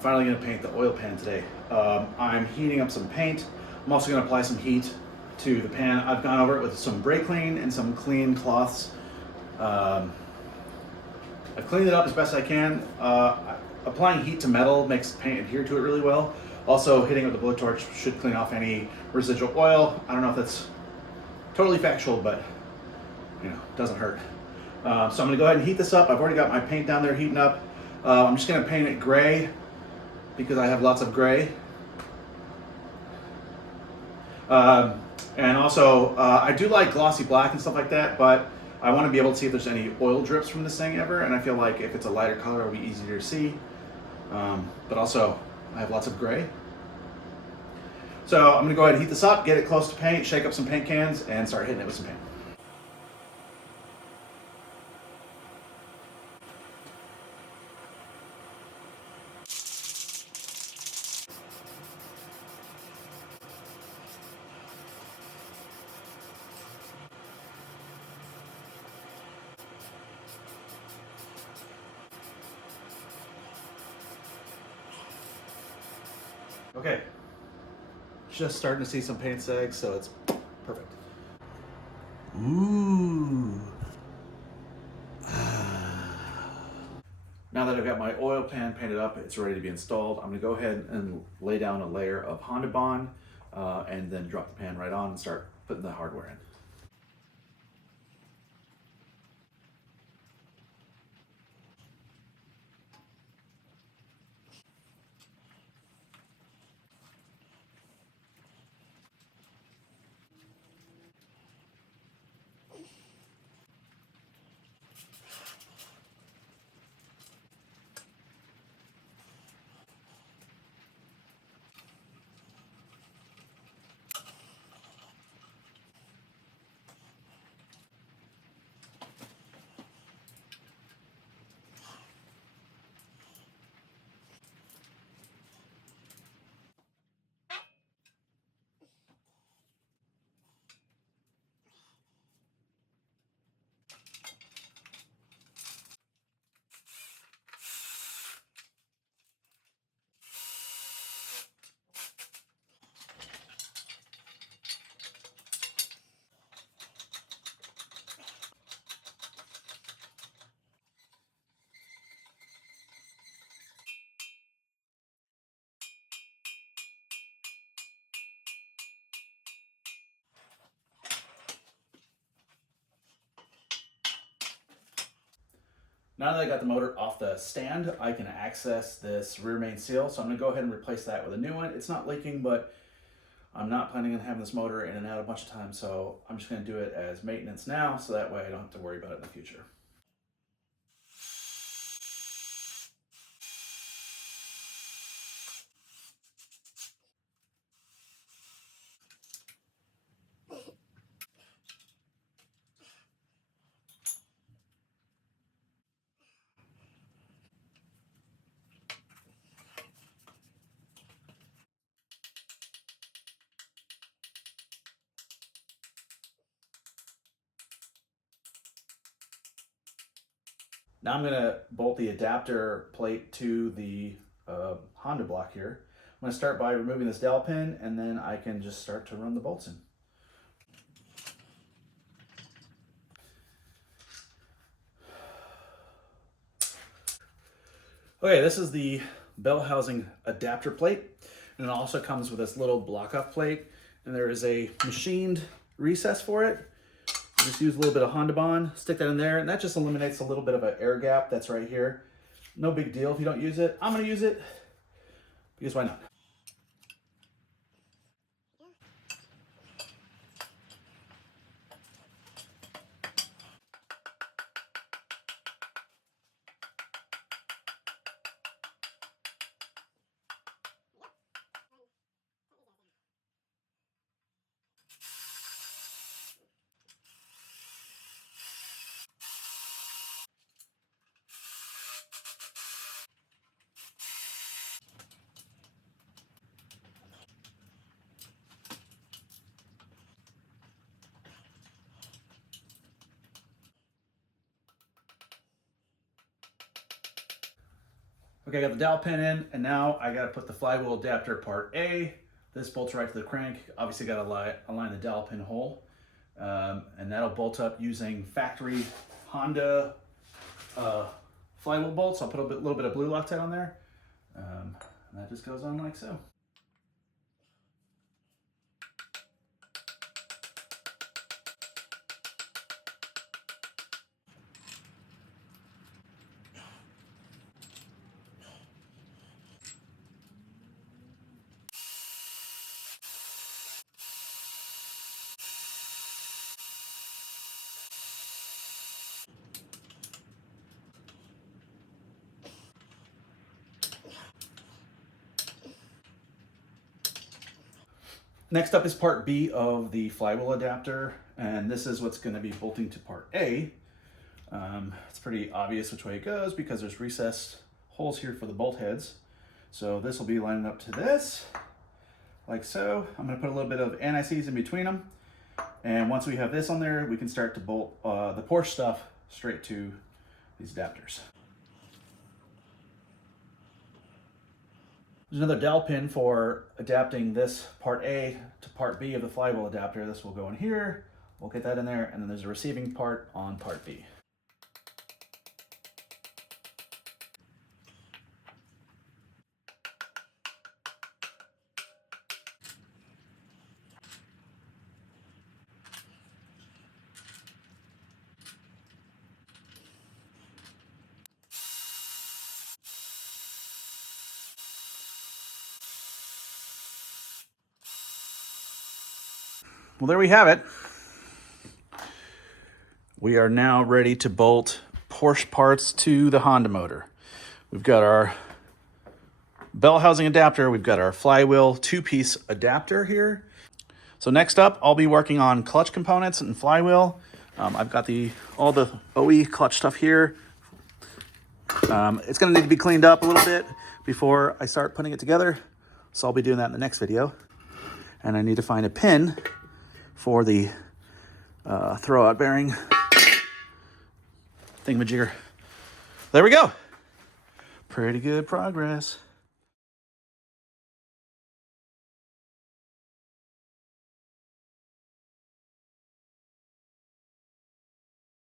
I'm finally going to paint the oil pan today. I'm heating up some paint. I'm also going to apply some heat to the pan. I've gone over it with some brake clean and some clean cloths. I've cleaned it up as best I can. Applying heat to metal makes paint adhere to it really well. Also, hitting it with a blowtorch should clean off any residual oil. I don't know if that's totally factual, but it doesn't hurt. So I'm going to go ahead and heat this up. I've already got my paint down there heating up. I'm just going to paint it gray because I have lots of gray. And also, I do like glossy black and stuff like that, but I want to be able to see if there's any oil drips from this thing ever, and I feel like if it's a lighter color, it'll be easier to see. But also, I have lots of gray. So I'm going to go ahead and heat this up, get it close to paint, shake up some paint cans, and start hitting it with some paint. Okay, just starting to see some paint sags, so it's perfect. Ooh. Now that I've got my oil pan painted up, it's ready to be installed. I'm gonna go ahead and lay down a layer of Honda Bond and then drop the pan right on and start putting the hardware in. Now that I got the motor off the stand, I can access this rear main seal. So I'm gonna go ahead and replace that with a new one. It's not leaking, but I'm not planning on having this motor in and out a bunch of times. So I'm just gonna do it as maintenance now, so that way I don't have to worry about it in the future. Now I'm gonna bolt the adapter plate to the Honda block here. I'm gonna start by removing this dowel pin, and then I can just start to run the bolts in. Okay, this is the bell housing adapter plate, and it also comes with this little block off plate, and there is a machined recess for it. You just use a little bit of Honda Bond, stick that in there, and that just eliminates a little bit of an air gap that's right here. No big deal if you don't use it. I'm gonna use it because why not? Okay, I got the dowel pin in, and now I got to put the flywheel adapter part A. This bolts right to the crank. Obviously got to align the dowel pin hole. And that'll bolt up using factory Honda flywheel bolts. I'll put a little bit of blue Loctite on there. And that just goes on like so. Next up is part B of the flywheel adapter, and this is what's going to be bolting to part A. It's pretty obvious which way it goes because there's recessed holes here for the bolt heads. So this will be lining up to this, like so. I'm going to put a little bit of anti-seize in between them, and once we have this on there, we can start to bolt the Porsche stuff straight to these adapters. There's another dowel pin for adapting this part A to part B of the flywheel adapter. This will go in here. We'll get that in there, and then there's a receiving part on part B. Well, there we have it. We are now ready to bolt Porsche parts to the Honda motor. We've got our bell housing adapter. We've got our flywheel two-piece adapter here. So next up, I'll be working on clutch components and flywheel. I've got all the OE clutch stuff here. It's going to need to be cleaned up a little bit before I start putting it together. So I'll be doing that in the next video. And I need to find a pin for the throwout bearing thingamajigger. There we go. Pretty good progress.